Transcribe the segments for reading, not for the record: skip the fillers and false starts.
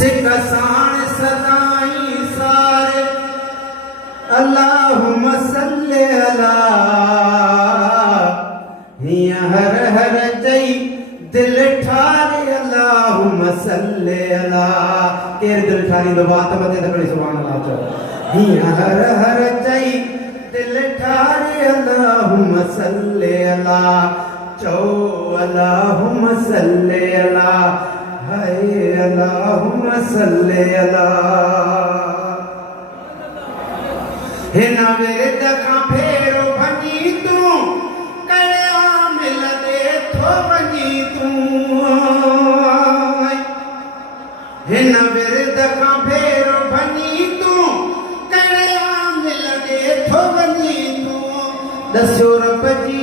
सिकसान सदाई सारे अल्लाहुम्मा सल्ले अला हिया हर हर चई दिल ठारे अल्लाहुम्मा सल्ले अला केर दिल ठारी दो बात बते तकड़ी सुभान अल्लाह चो हिया हर हर चई दिल ठारे अल्लाहुम्मा सल्ले अला चो अल्लाहुम्मा सल्ले अला हाय अल्लाहुम्मा सल्ले अला हिना वेद का फेरो भनी तू करे आमिल दे थो भनी तू हिना वेद का फेरो भनी तू करे आमिल दे थो भनी तू दस्यो रब जी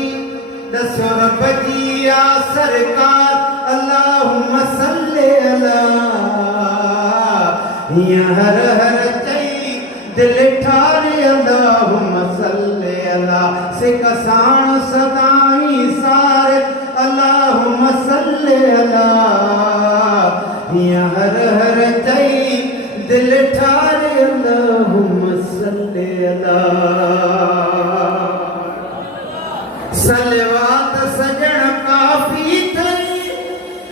आ सरकार अल्लाहुम्मा सल्ले अला हिया हर हर चई दिल ठारे अल्लाहुम्मा सल्ले अला सिकसान सदाई सारे अल्लाहुम्मा सल्ले अला हिया हर हर चई दिल ठारे अल्लाहुम्मा सल्ले अला सलवात सजण काफी थई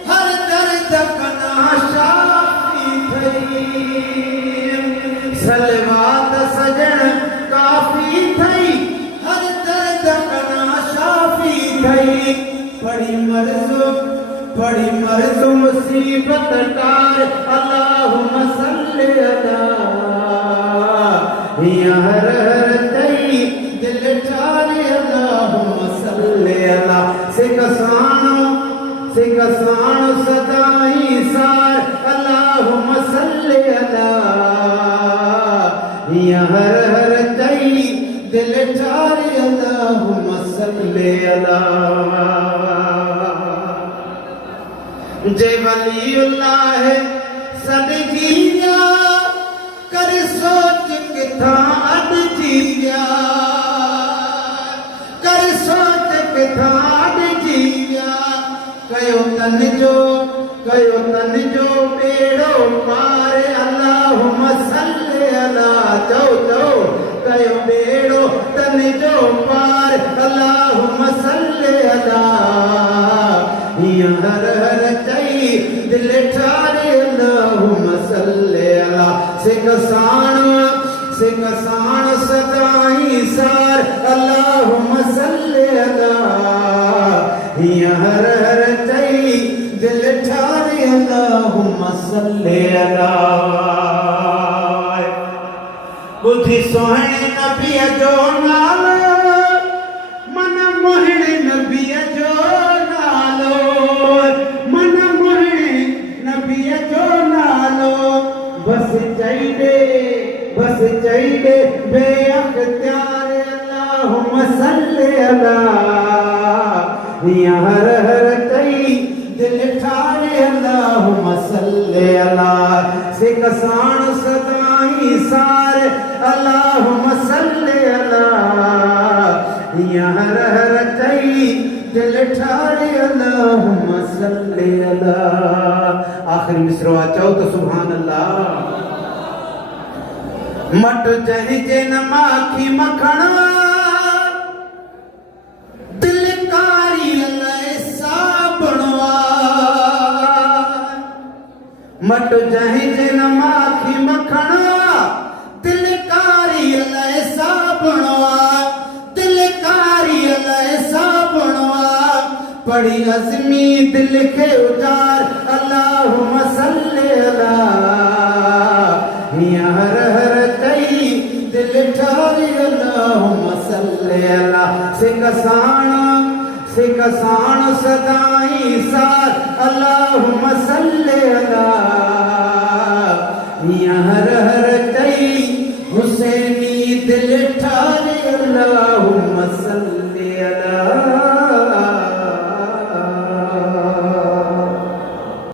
हर दर्द कना शाफी थई सलवात सजण काफी थई हर दर्द कना शाफी थई पड़ी मर्ज़ मुसीबत टार अल्लाहुम्मा सल्ले अला हिया हर हर चई दिल ठारे अल्लाहुम्मा सल्ले अला सिकसान सदाई सार अल्लाहुम्मा सल्ले अला हिया हर हर चई दिल ठारे अल्लाहुम्मा सल्ले अला जे वलीउल्लाह सद जीया कर सोच किथा अद जीया कर सोच किथा अद जीया कयो तन जो बेड़ो पार अल्लाहुम्मा सल्ले अला चो कयो बेड़ो तन जो पार अल्लाहुम्मा सल्ले अला हिया हर हर चई दिल ठारे अल्लाहुम्मा सल्ले अला सिकसान सदाई सार अल्लाहुम्मा सल्ले अला हिया हर हर चई दिल ठारे अल्लाहुम्मा सल्ले अला बुद्धि सोहणे नबी जो नालो मन मोहणे नबी जो नालो मन मोहणे नबी जो नालो बस चाहिए बेअख्तियार अल्लाहुम्मा सल्ले अला हिया हर हर चई दिल ठारे अल्लाहुम्मा सल्ले अला सिकसान सदाई सार अल्लाहुम्मा सल्ले अला हिया हर हर चई दिल ठारे अल्लाहुम्मा सल्ले अला आखिरी मिसरा चओ तो सुभान अल्लाह मट जहि जिन माखी मखणा दिल कारी लय साबणवा मट जहि जिन माखी मखणा दिल कारी लय साबणवा दिल कारी लय साबणवा पड़ी अज़मी दिल के उजार अल्लाहुम्मा सल्ले अला हिया हर हर चई दिल ठारे अल्लाहुम्मा सल्ले अला सिकसान सदाई सार अल्लाहुम्मा सल्ले अला हिया हर हर चई हुसैनी दिल ठारे अल्लाहुम्मा सल्ले